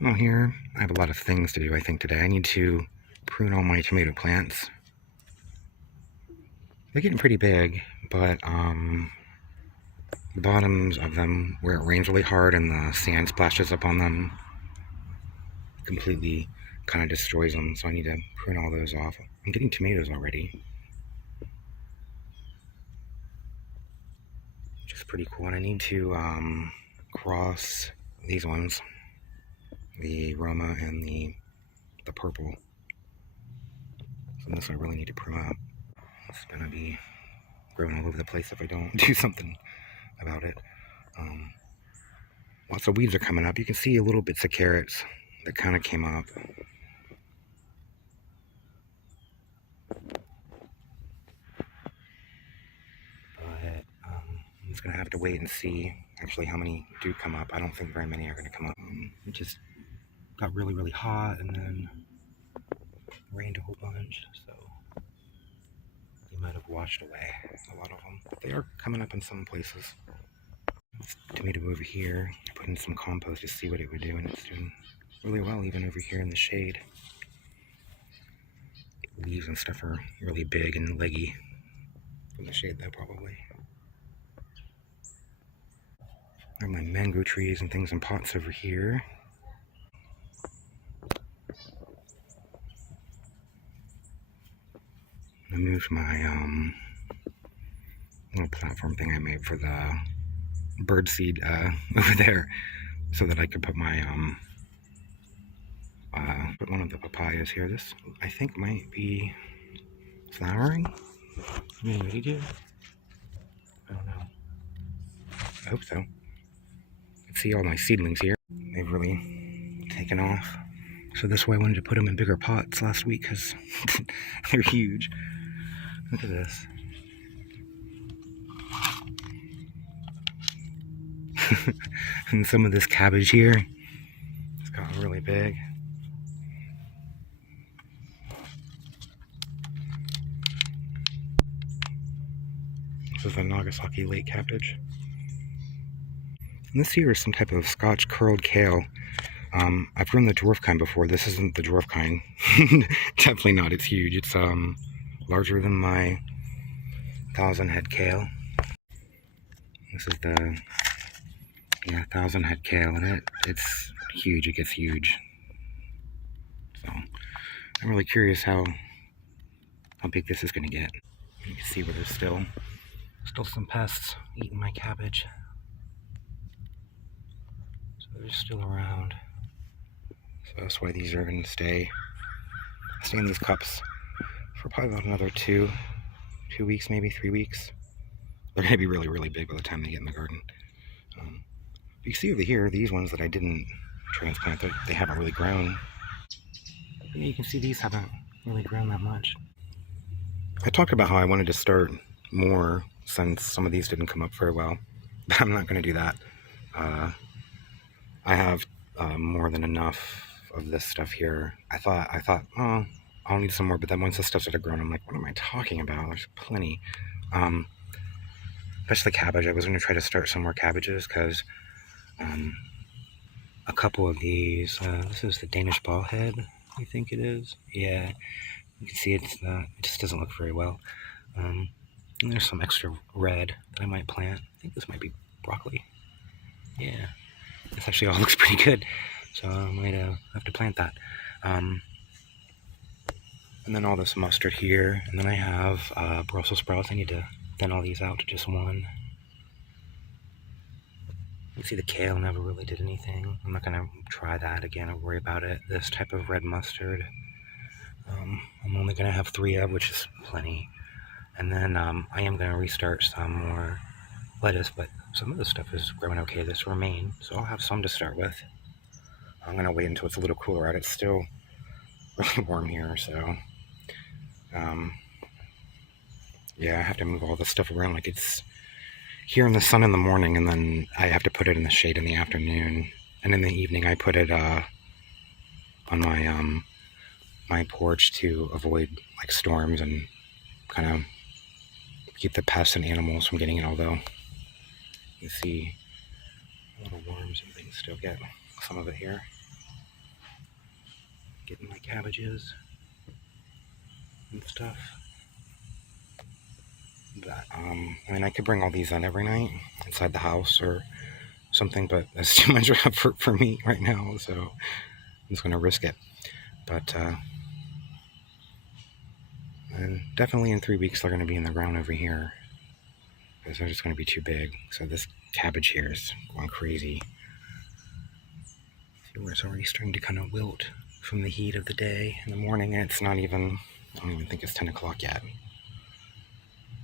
Well, here I have a lot of things to do, I think, today. I need to prune all my tomato plants. They're getting pretty big, but the bottoms of them, where it rains really hard and the sand splashes up on them, completely kind of destroys them. So I need to prune all those off. I'm getting tomatoes already, which is pretty cool. And I need to cross these ones, the Roma and the purple. So this I really need to prune up. It's gonna be growing all over the place if I don't do something about it. Lots of weeds are coming up. You can see a little bits of carrots that kind of came up. But I'm just gonna have to wait and see actually how many do come up. I don't think very many are gonna come up. It just got really, really hot and then rained a whole bunch, so they might have washed away a lot of them. But they are coming up in some places. Tomato over here, I put in some compost to see what it would do, and it's doing really well even over here in the shade. Leaves and stuff are really big and leggy from the shade though, probably. There are my mango trees and things in pots over here. I moved my little platform thing I made for the bird seed over there so that I could put my put one of the papayas here. This I think might be flowering. Maybe ready to? I don't know. I hope so. You can see all my seedlings here. They've really taken off. So this way I wanted to put them in bigger pots last week because they're huge. Look at this. And some of this cabbage here, it's gotten really big. This is a Nagasaki lake cabbage. And this here is some type of Scotch curled kale. I've grown the dwarf kind before. This isn't the dwarf kind. Definitely not. It's huge. It's larger than my 1,000-head kale. This is the 1,000-head kale, and it's huge. It gets huge. So I'm really curious how big this is going to get. You can see where there's still some pests eating my cabbage. So they're still around. So that's why these are going to stay in these cups for probably about another 2 weeks, maybe 3 weeks. They're going to be really, really big by the time they get in the garden. You can see over here, these ones that I didn't transplant, they haven't really grown. And you can see these haven't really grown that much. I talked about how I wanted to start more since some of these didn't come up very well, but I'm not going to do that. I have more than enough of this stuff here. I thought, oh, I'll need some more, but then once this stuff started growing, I'm like, what am I talking about? There's plenty. Especially cabbage. I was going to try to start some more cabbages because a couple of these, this is the Danish ballhead, I think it is. Yeah, you can see it just doesn't look very well. And there's some extra red that I might plant. I think this might be broccoli. Yeah, this actually all looks pretty good, so I might have to plant that. And then all this mustard here, and then I have Brussels sprouts. I need to thin all these out to just one. You see the kale never really did anything. I'm not going to try that again or worry about it. This type of red mustard, I'm only going to have 3 of, which is plenty. And then I am going to restart some more lettuce, but some of this stuff is growing okay. This romaine, so I'll have some to start with. I'm going to wait until it's a little cooler out. It's still really warm here, so yeah, I have to move all this stuff around. Like, it's here in the sun in the morning, and then I have to put it in the shade in the afternoon, and in the evening I put it on my my porch to avoid like storms and kind of keep the pests and animals from getting it. Although you see little worms and things still get some of it here. getting my cabbages and stuff. But, I mean, I could bring all these in every night inside the house or something, but that's too much effort for me right now, so I'm just going to risk it. But, and definitely in 3 weeks they're going to be in the ground over here, because they're just going to be too big. So this cabbage here is going crazy. See where it's already starting to kind of wilt from the heat of the day in the morning, and it's not even, I don't even think it's 10 o'clock yet.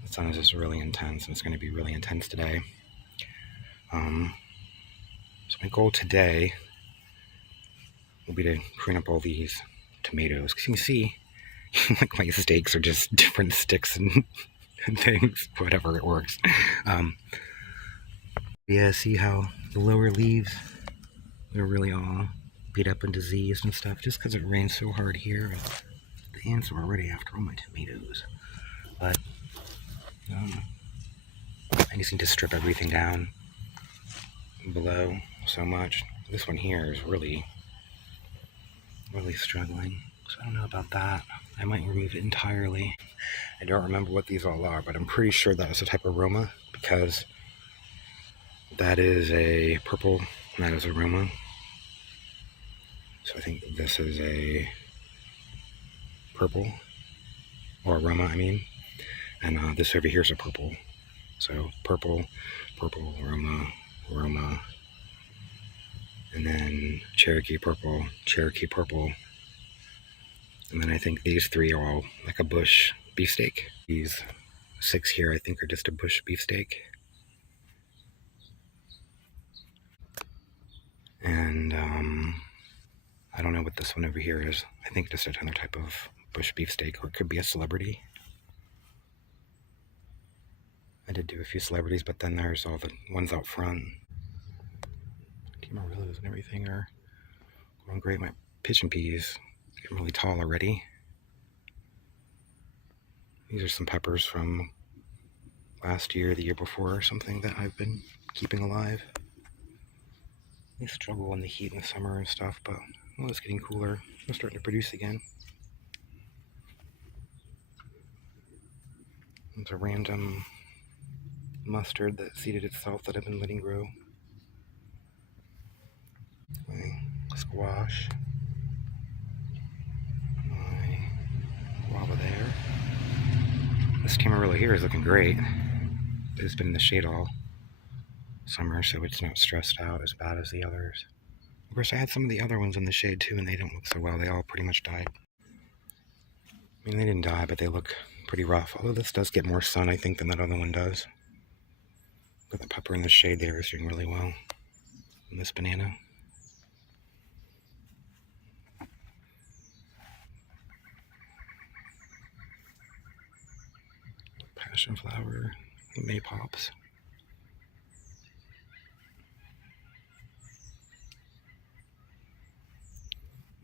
The sun is just really intense, and it's going to be really intense today. So my goal today will be to prune up all these tomatoes, because you can see like my stakes are just different sticks and things, whatever, it works. Yeah, see how the lower leaves, they're really all beat up and diseased and stuff, just because it rains so hard here. The ants are already after all my tomatoes. But I just need to strip everything down below so much. This one here is really struggling, so I don't know about that. I might remove it entirely. I don't remember what these all are, but I'm pretty sure that is a type of Roma, because that is a purple and that is a Roma. So I think this is a purple, or Roma, I mean, and this over here is a purple. So purple, Roma, and then Cherokee purple, and then I think these 3 are all like a bush beefsteak. These 6 here I think are just a bush beefsteak. And I don't know what this one over here is. I think just another type of bush beefsteak, or it could be a celebrity. I did do a few celebrities, but then there's all the ones out front. Amarillos and everything are going great. My pigeon peas are getting really tall already. These are some peppers from last year, the year before, or something that I've been keeping alive. They struggle in the heat in the summer and stuff, but well, it's getting cooler. They're starting to produce again. There's a random mustard that seeded itself that I've been letting grow. My squash. My guava there. This Tamarilla here is looking great. It's been in the shade all summer, so it's not stressed out as bad as the others. Of course, I had some of the other ones in the shade too, and they don't look so well. They all pretty much died. I mean, they didn't die, but they look pretty rough. Although this does get more sun, I think, than that other one does. But the pepper in the shade there is doing really well. And this banana. Passion flower, the maypops.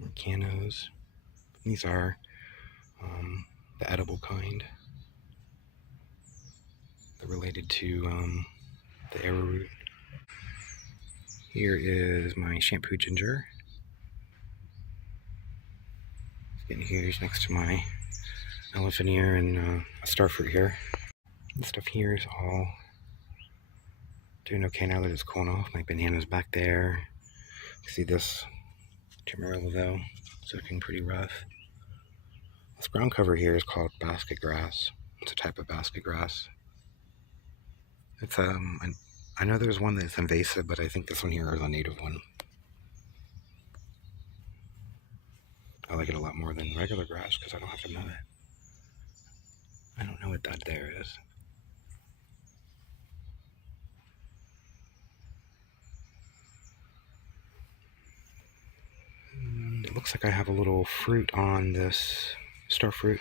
Mercanos. These are the edible kind. They're related to the arrowroot. Here is my shampoo ginger. It's getting huge next to my elephant ear and a starfruit here. This stuff here is all doing okay now that it's cooling off. My banana's back there. You see this Tamarilla though, it's looking pretty rough. This ground cover here is called basket grass. It's a type of basket grass. It's I know there's one that's invasive, but I think this one here is a native one. I like it a lot more than regular grass because I don't have to mow it. I don't know what that there is. It looks like I have a little fruit on this starfruit.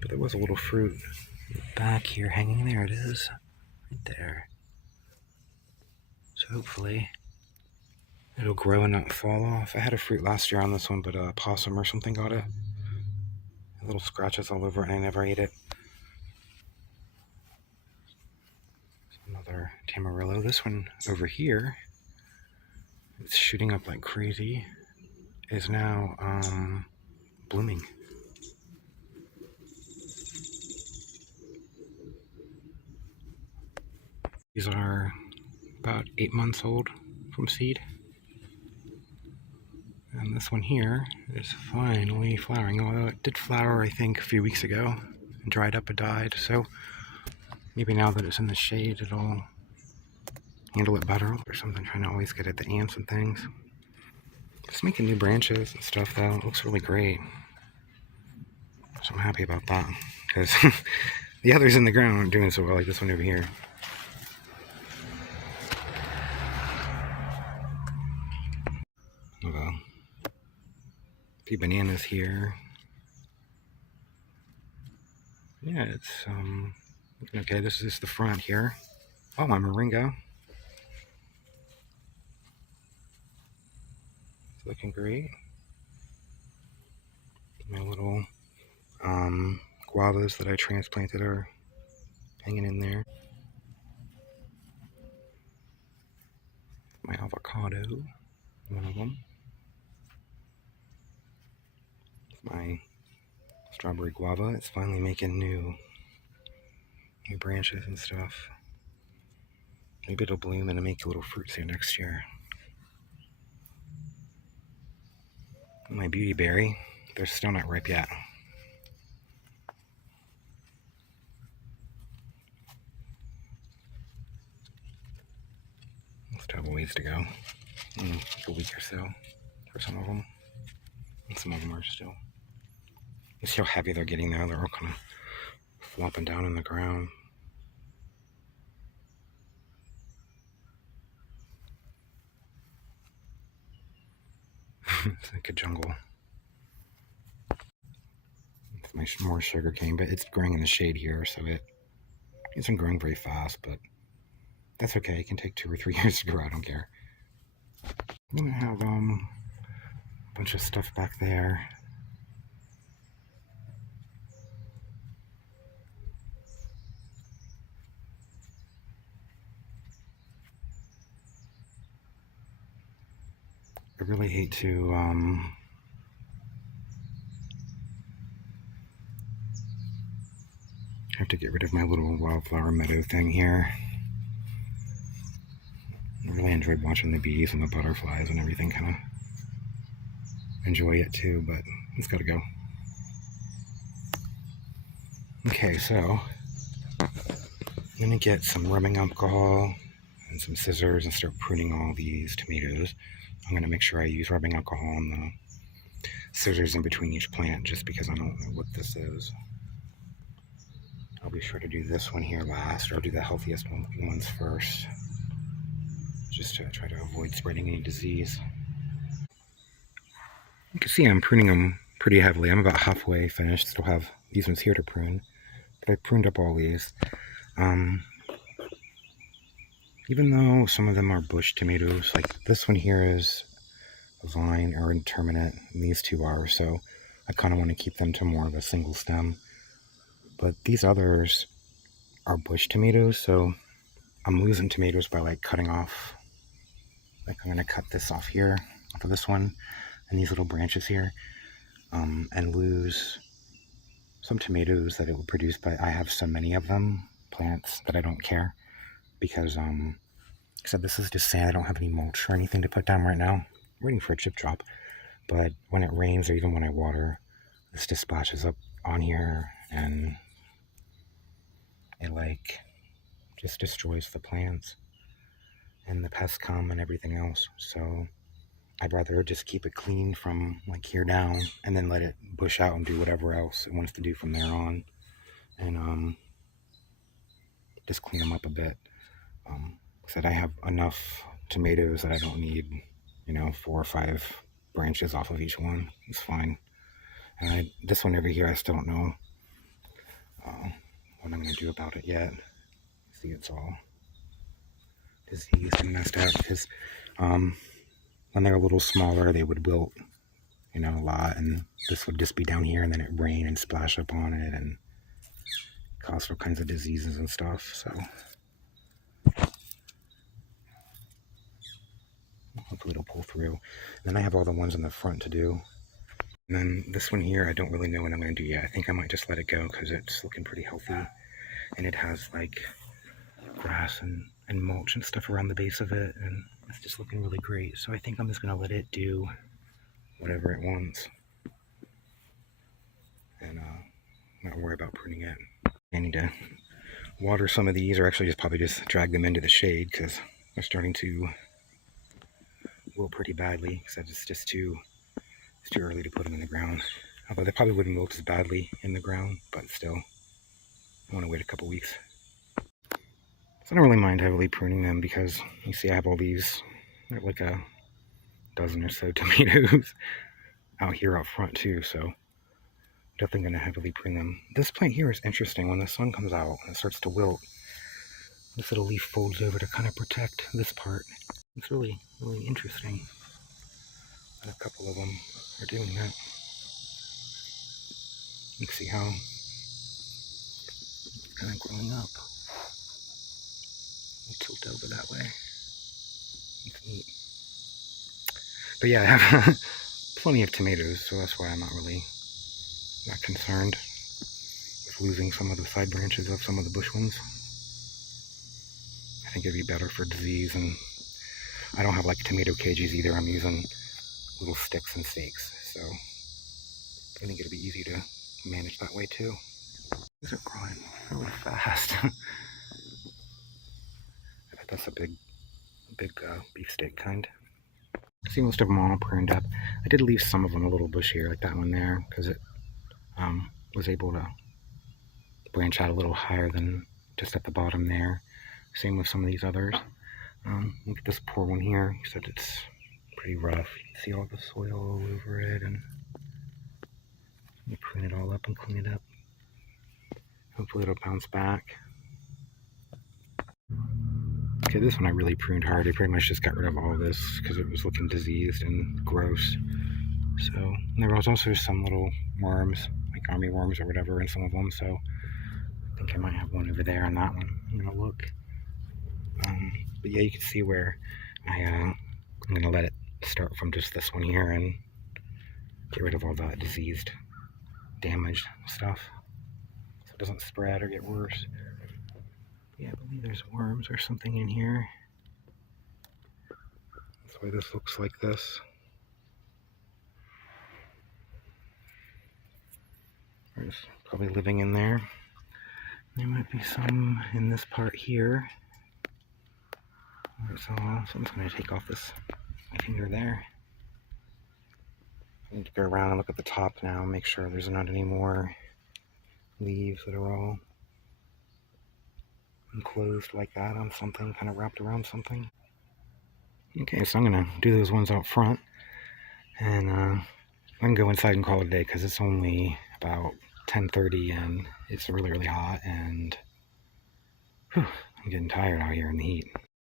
But there was a little fruit back here hanging. There it is. Right there. So hopefully it'll grow and not fall off. I had a fruit last year on this one, but a possum or something got it. Little scratches all over it and I never ate it. Another Tamarillo. This one over here, it's shooting up like crazy. is now blooming. These are about 8 months old from seed. And this one here is finally flowering, although it did flower, I think, a few weeks ago and dried up and died. So maybe now that it's in the shade, it'll handle it better. There's something trying to always get at the ants and things. Just making new branches and stuff, though. It looks really great. So I'm happy about that, because the others in the ground aren't doing so well, like this one over here. A few bananas here. Yeah, it's okay. This is the front here. Oh, my moringa. It's looking great. My little guavas that I transplanted are hanging in there. My avocado, one of them. My strawberry guava. It's finally making new branches and stuff. Maybe it'll bloom and make little fruits here next year. My beauty berry, they're still not ripe yet. Still have a ways to go. A week or so for some of them. And some of them are still. You see how heavy they're getting now? They're all kind of flopping down in the ground. It's like a jungle. It's my more sugar cane, but it's growing in the shade here, so it isn't growing very fast, but that's okay. It can take 2 or 3 years to grow. I don't care. I'm gonna have a bunch of stuff back there. I really hate to have to get rid of my little wildflower meadow thing here. I really enjoyed watching the bees and the butterflies and everything, kind of enjoy it too, but it's gotta go. Okay, so I'm gonna get some rubbing alcohol and some scissors and start pruning all these tomatoes. I'm gonna make sure I use rubbing alcohol and the scissors in between each plant, just because I don't know what this is. I'll be sure to do this one here last, or I'll do the healthiest ones first, just to try to avoid spreading any disease. You can see I'm pruning them pretty heavily. I'm about halfway finished. Still have these ones here to prune, but I pruned up all these. Even though some of them are bush tomatoes, like this one here is a vine or interminate, and these two are, so I kind of want to keep them to more of a single stem. But these others are bush tomatoes, so I'm losing tomatoes by like cutting off. Like I'm going to cut this off here, off of this one, and these little branches here, and lose some tomatoes that it will produce. But I have so many of them, plants, that I don't care, because like I said, this is just sand. I don't have any mulch or anything to put down right now. I'm waiting for a chip drop, but when it rains or even when I water, this just splashes up on here and it like just destroys the plants and the pests come and everything else. So I'd rather just keep it clean from like here down and then let it bush out and do whatever else it wants to do from there on, and just clean them up a bit. Said I have enough tomatoes that I don't need, 4 or 5 branches off of each one. It's fine. And this one over here, I still don't know what I'm going to do about it yet. See, it's all diseased and messed up, because when they're a little smaller, they would wilt, a lot, and this would just be down here, and then it rain and splash up on it and cause all kinds of diseases and stuff. So Hopefully it'll pull through. And then I have all the ones in the front to do. And then this one here, I don't really know what I'm going to do yet. I think I might just let it go because it's looking pretty healthy. And it has like grass and mulch and stuff around the base of it. And it's just looking really great. So I think I'm just going to let it do whatever it wants. And not worry about pruning it. I need to water some of these, or actually just probably just drag them into the shade because they're starting to wilt pretty badly. Because it's just too early to put them in the ground. Although they probably wouldn't wilt as badly in the ground, but still, I want to wait a couple weeks. So I don't really mind heavily pruning them because you see I have all these, like a dozen or so tomatoes out here out front too, so definitely going to heavily prune them. This plant here is interesting. When the sun comes out and it starts to wilt, this little leaf folds over to kind of protect this part. It's really, really interesting. And a couple of them are doing that. You can see how it's kind of growing up. We'll tilt over that way. It's neat. But yeah, I have plenty of tomatoes, so that's why I'm not concerned with losing some of the side branches of some of the bush ones. I think it'd be better for disease, and I don't have like tomato cages either. I'm using little sticks and stakes, so I think it'll be easy to manage that way too. These are growing really fast. I bet that's a big beefsteak kind. See, most of them all pruned up. I did leave some of them a little bushier, like that one there, because it was able to branch out a little higher than just at the bottom there. Same with some of these others. Look at this poor one here. He said it's pretty rough. You can see all the soil all over it, and you prune it all up and clean it up. Hopefully it'll bounce back. Okay, this one I really pruned hard. I pretty much just got rid of all this because it was looking diseased and gross. So, and there was also some little worms, like army worms or whatever, in some of them. So I think I might have one over there on that one. I'm gonna look. But yeah, you can see where I'm gonna let it start from just this one here and get rid of all that diseased, damaged stuff, so it doesn't spread or get worse. Yeah, I believe there's worms or something in here. That's why this looks like this. There's probably living in there. There might be some in this part here. So I'm just going to take off my finger there. I need to go around and look at the top now and make sure there's not any more leaves that are all enclosed like that on something, kind of wrapped around something. Okay, so I'm going to do those ones out front, and I can go inside and call it a day because it's only about 10:30 and it's really, really hot, and I'm getting tired out here in the heat.